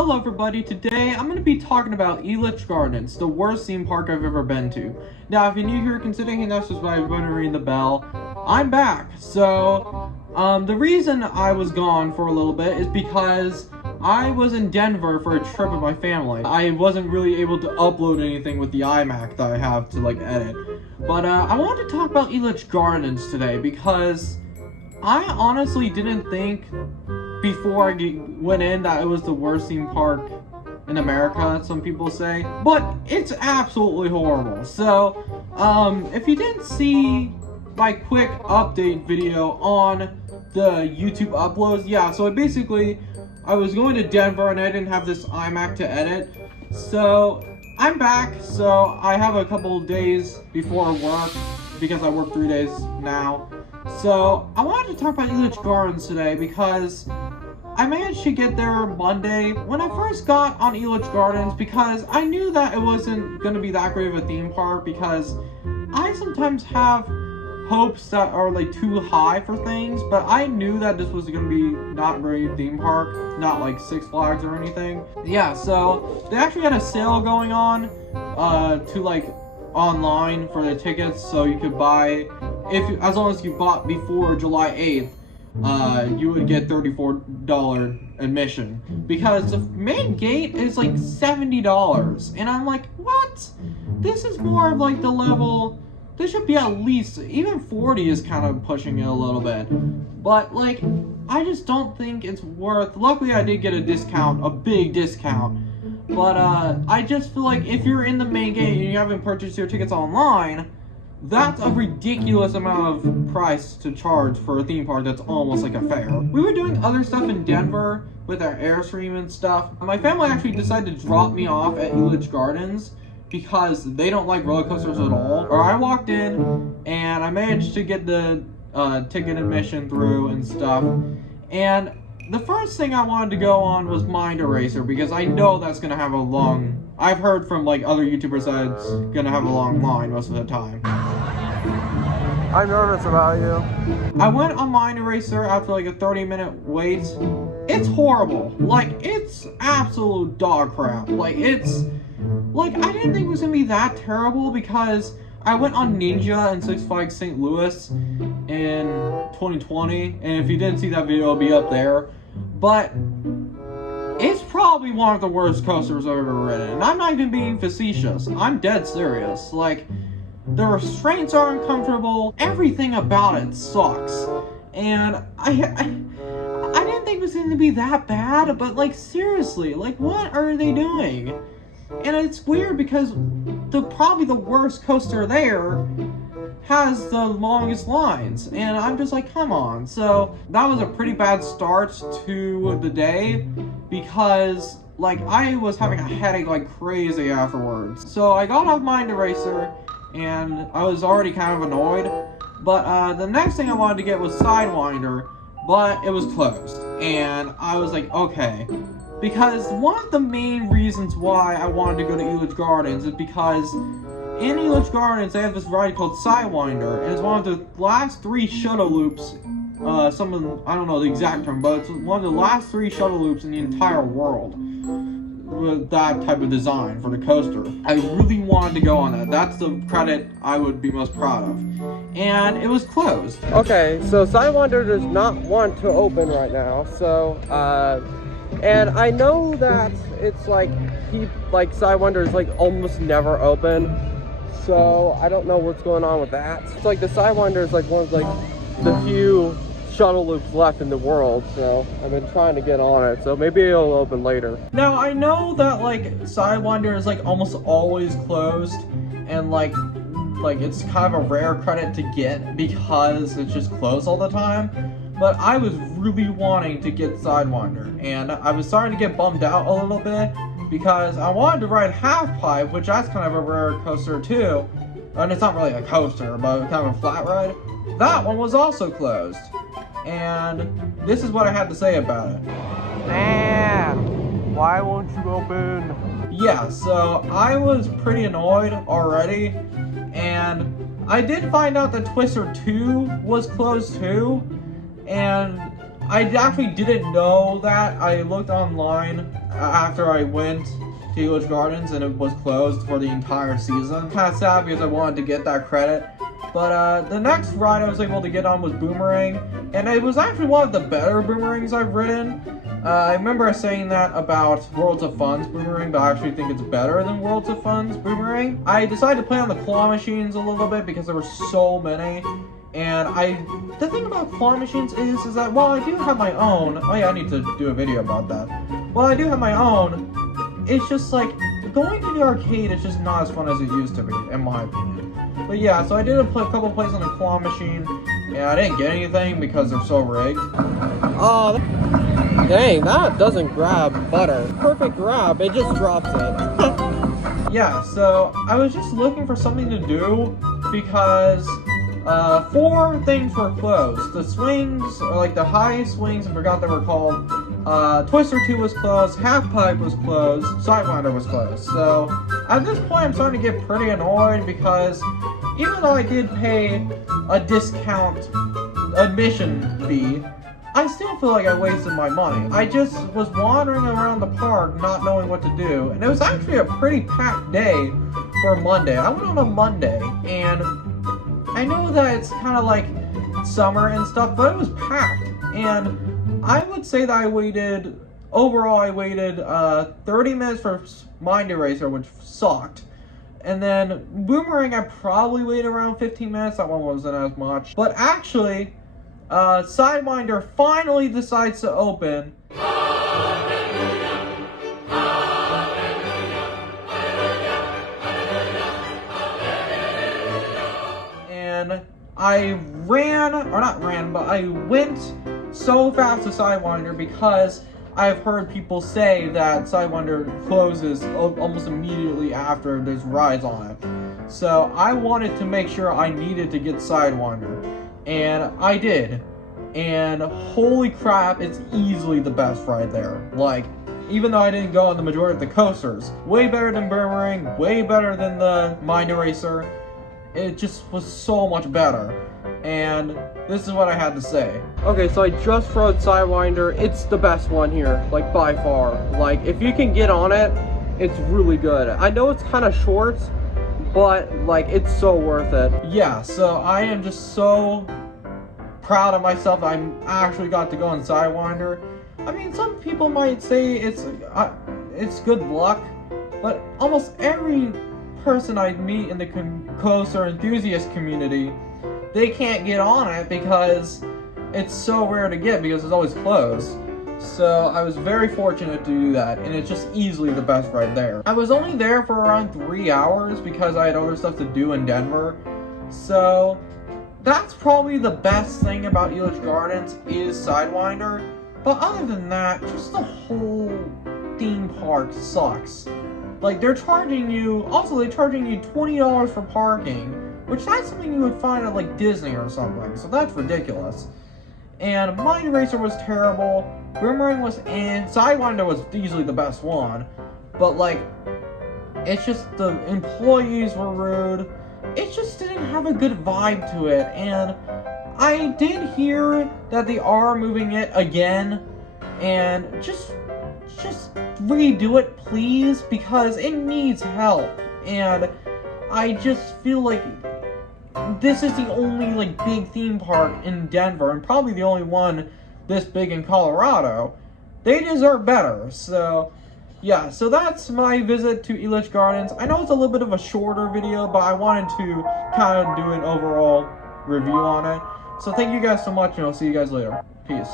Hello everybody, today I'm going to be talking about Elitch Gardens, the worst theme park I've ever been to. Now if you're new here, considering hitting that subscribe button and ring the bell, I'm back. So, the reason I was gone for a little bit is because I was in Denver for a trip with my family. I wasn't really able to upload anything with the iMac that I have to edit. But I wanted to talk about Elitch Gardens today because I honestly didn't think before I went in that it was the worst theme park in America, some people say, but it's absolutely horrible. So if you didn't see my quick update video on the YouTube uploads, yeah, so basically I was going to Denver and I didn't have this iMac to edit, so I'm back. So I have a couple days before work because I work 3 days now. So I wanted to talk about Elitch Gardens today because I managed to get there Monday when I first got on Elitch Gardens, because I knew that it wasn't going to be that great of a theme park, because I sometimes have hopes that are too high for things, but I knew that this was going to be not very theme park, not like Six Flags or anything. Yeah, so they actually had a sale going on to online for the tickets, so you could buy, as long as you bought before July 8th, you would get $34 admission, because the main gate is like $70, and I'm like, what? This is more of the level, this should be at least, even 40 is kind of pushing it a little bit, but I just don't think it's worth. Luckily I did get a discount, a big discount, but I just feel like if you're in the main gate and you haven't purchased your tickets online, that's a ridiculous amount of price to charge for a theme park that's almost like a fair. We were doing other stuff in Denver with our Airstream and stuff. My family actually decided to drop me off at Elitch Gardens because they don't like roller coasters at all. Or I walked in and I managed to get the ticket admission through and stuff. And the first thing I wanted to go on was Mind Eraser, because I know that's going to have a long... I've heard from other YouTubers that it's going to have a long line most of the time. I'm nervous about you. I went on Mind Eraser after a 30-minute wait. It's horrible. It's absolute dog crap. It's... I didn't think it was going to be that terrible, because I went on Ninja in Six Flags St. Louis in 2020, and if you didn't see that video, it'll be up there. But it's probably one of the worst coasters I've ever ridden, and I'm not even being facetious. I'm dead serious. The restraints are uncomfortable. Everything about it sucks, and I didn't think it was going to be that bad. But seriously, what are they doing? And it's weird because probably the worst coaster there has the longest lines, and I'm just come on. So that was a pretty bad start to the day, because I was having a headache like crazy afterwards. So I got off Mind Eraser and I was already kind of annoyed, but the next thing I wanted to get was Sidewinder, but it was closed, and I was like, okay. Because one of the main reasons why I wanted to go to Elitch Gardens is because in Elitch Gardens they have this ride called Sidewinder, and it's one of the last 3 shuttle loops. I don't know the exact term, but it's one of the last 3 shuttle loops in the entire world with that type of design for the coaster. I really wanted to go on that. That's the credit I would be most proud of. And it was closed. Okay, so Sidewinder does not want to open right now, so and I know that it's Sidewinder is almost never open, so I don't know what's going on with that. It's the Sidewinder is one of the few shuttle loops left in the world, so I've been trying to get on it, so maybe it'll open later. Now I know that Sidewinder is almost always closed, and it's kind of a rare credit to get because it's just closed all the time. But I was really wanting to get Sidewinder, and I was starting to get bummed out a little bit because I wanted to ride Half Pipe, which that's kind of a rare coaster too. And it's not really a coaster, but kind of a flat ride. That one was also closed. And this is what I had to say about it. Man, why won't you open? Yeah, so I was pretty annoyed already, and I did find out that Twister 2 was closed too. And I actually didn't know that. I looked online after I went to Elitch Gardens and it was closed for the entire season. Kind of sad because I wanted to get that credit. But the next ride I was able to get on was Boomerang, and it was actually one of the better Boomerangs I've ridden. I remember saying that about Worlds of Fun's Boomerang, but I actually think it's better than Worlds of Fun's Boomerang. I decided to play on the claw machines a little bit because there were so many. And the thing about claw machines is that while I do have my own, oh yeah, I need to do a video about that. While I do have my own, it's just like, going to the arcade is just not as fun as it used to be, in my opinion. But yeah, so I did a couple plays on the claw machine, and I didn't get anything because they're so rigged. Oh, dang, that doesn't grab butter. Perfect grab, it just drops it. Yeah, so I was just looking for something to do because 4 things were closed. The swings, or like the high swings, I forgot they were called. Twister 2 was closed, Half Pipe was closed, Sidewinder was closed. So at this point I'm starting to get pretty annoyed because even though I did pay a discount admission fee, I still feel like I wasted my money. I just was wandering around the park not knowing what to do, and it was actually a pretty packed day for Monday. I went on a Monday, and I know that it's kind of like summer and stuff, but it was packed, and I would say that I waited 30 minutes for Mind Eraser, which sucked. And then Boomerang, I probably waited around 15 minutes. That one wasn't as much. But actually, Sidewinder finally decides to open. And I I went so fast to Sidewinder because I've heard people say that Sidewinder closes almost immediately after there's rides on it. So I wanted to make sure I needed to get Sidewinder, and I did. And holy crap, it's easily the best ride there. Like, even though I didn't go on the majority of the coasters, way better than Boomerang, way better than the Mind Eraser. It just was so much better. And this is what I had to say. Okay, so I just rode Sidewinder. It's the best one here, like by far. Like, if you can get on it, it's really good. I know it's kind of short, but like, it's so worth it. Yeah, so I am just so proud of myself that I actually got to go on Sidewinder. I mean, some people might say it's good luck, but almost every person I meet in the coaster enthusiast community, they can't get on it because it's so rare to get because it's always closed. So I was very fortunate to do that, and it's just easily the best right there. I was only there for around 3 hours because I had other stuff to do in Denver. So that's probably the best thing about Elitch Gardens is Sidewinder. But other than that, just the whole theme park sucks. Like, they're charging you $20 for parking, which that's something you would find at like Disney or something, so that's ridiculous. And Mind Eraser was terrible, Boomerang was Sidewinder was easily the best one, but like, it's just the employees were rude, it just didn't have a good vibe to it, and I did hear that they are moving it again, and just redo it please, because it needs help, and I just feel like this is the only like big theme park in Denver, and probably the only one this big in Colorado. They deserve better. So yeah, so that's my visit to Elitch Gardens. I know it's a little bit of a shorter video, but I wanted to kind of do an overall review on it. So thank you guys so much, and I'll see you guys later. Peace.